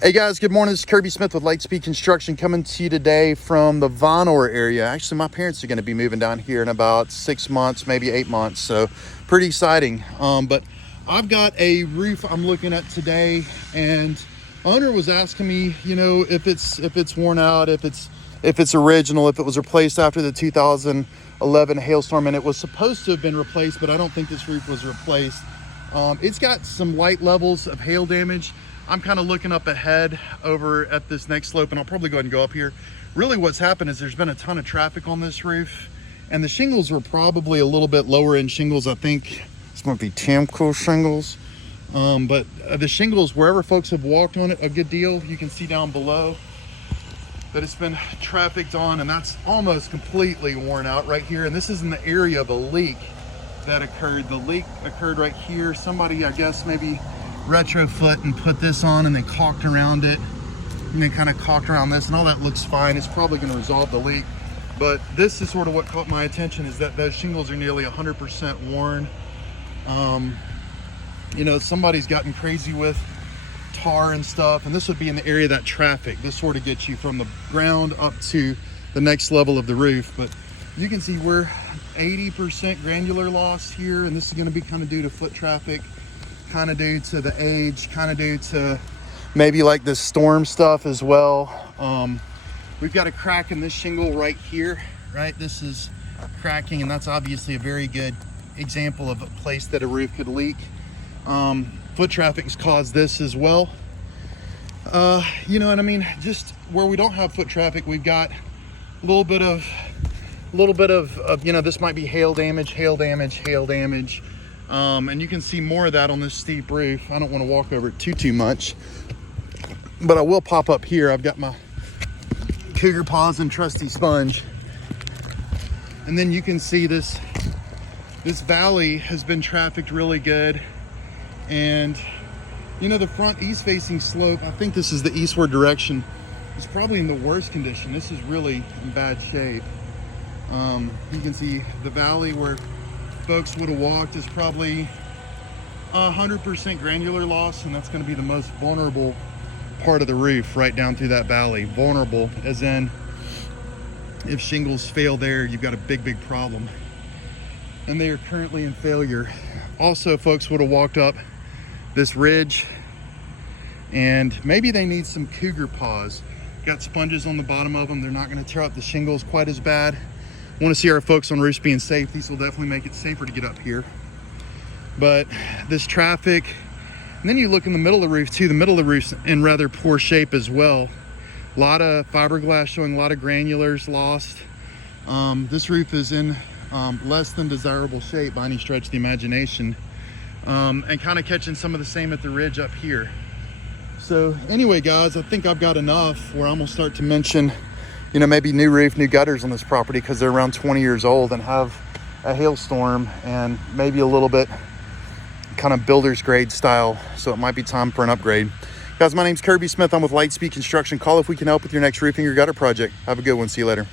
Hey guys, good morning. This is Kirby Smith with Lightspeed Construction coming to you today from the Vonore area. Actually, my parents are going to be moving down here in about 6 months, maybe 8 months. So pretty exciting. But I've got a roof I'm looking at today, and owner was asking me, you know, if it's worn out, if it's original, if it was replaced after the 2011 hailstorm, and it was supposed to have been replaced, but I don't think this roof was replaced. It's got some light levels of hail damage. I'm kind of looking up ahead over at this next slope, and I'll probably go ahead and go up here. Really what's happened is there's been a ton of traffic on this roof, and the shingles were probably a little bit lower end shingles. I think this might be Tamco shingles. But the shingles, wherever folks have walked on it a good deal, you can see down below that it's been trafficked on, and that's almost completely worn out right here. And this is in the area of a leak that occurred. The leak occurred right here. Somebody, I guess, maybe retrofit and put this on and then caulked around it, and then kind of caulked around this, and all that looks fine. It's probably going to resolve the leak, but this is sort of what caught my attention, is that those shingles are nearly 100% worn. You know, somebody's gotten crazy with tar and stuff, and this would be in the area of that traffic. This sort of gets you from the ground up to the next level of the roof, but you can see we're 80% granular loss here, and this is going to be kind of due to foot traffic, kind of due to the age, kind of due to maybe like the storm stuff as well. We've got a crack in this shingle right here, right? This is cracking, and that's obviously a very good example of a place that a roof could leak. Foot traffic has caused this as well. You know what I mean? Just where we don't have foot traffic, we've got a little bit of, you know, this might be hail damage. And you can see more of that on this steep roof. I don't want to walk over it too much, but I will pop up here. I've got my cougar paws and trusty sponge, and then you can see this valley has been trafficked really good. And you know, the front east facing slope, I think this is the eastward direction, is probably in the worst condition. This is really in bad shape. You can see the valley where folks would have walked is probably 100% granular loss, and that's going to be the most vulnerable part of the roof, right down through that valley. Vulnerable as in, if shingles fail there, you've got a big problem, and they are currently in failure. Also, folks would have walked up this ridge, and maybe they need some cougar paws. Got sponges on the bottom of them. They're not going to tear up the shingles quite as bad. Want to see our folks on roofs being safe. These will definitely make it safer to get up here. But this traffic, and then you look in the middle of the roof too. The middle of the roof's in rather poor shape as well. A lot of fiberglass showing a lot of granulars lost. This roof is in less than desirable shape by any stretch of the imagination, and kind of catching some of the same at the ridge up here. So anyway, guys, I think I've got enough where I'm gonna start to mention, you know, maybe new roof, new gutters on this property, because they're around 20 years old and have a hailstorm and maybe a little bit kind of builder's grade style. So it might be time for an upgrade. Guys, my name's Kirby Smith. I'm with Lightspeed Construction. Call if we can help with your next roofing or gutter project. Have a good one. See you later.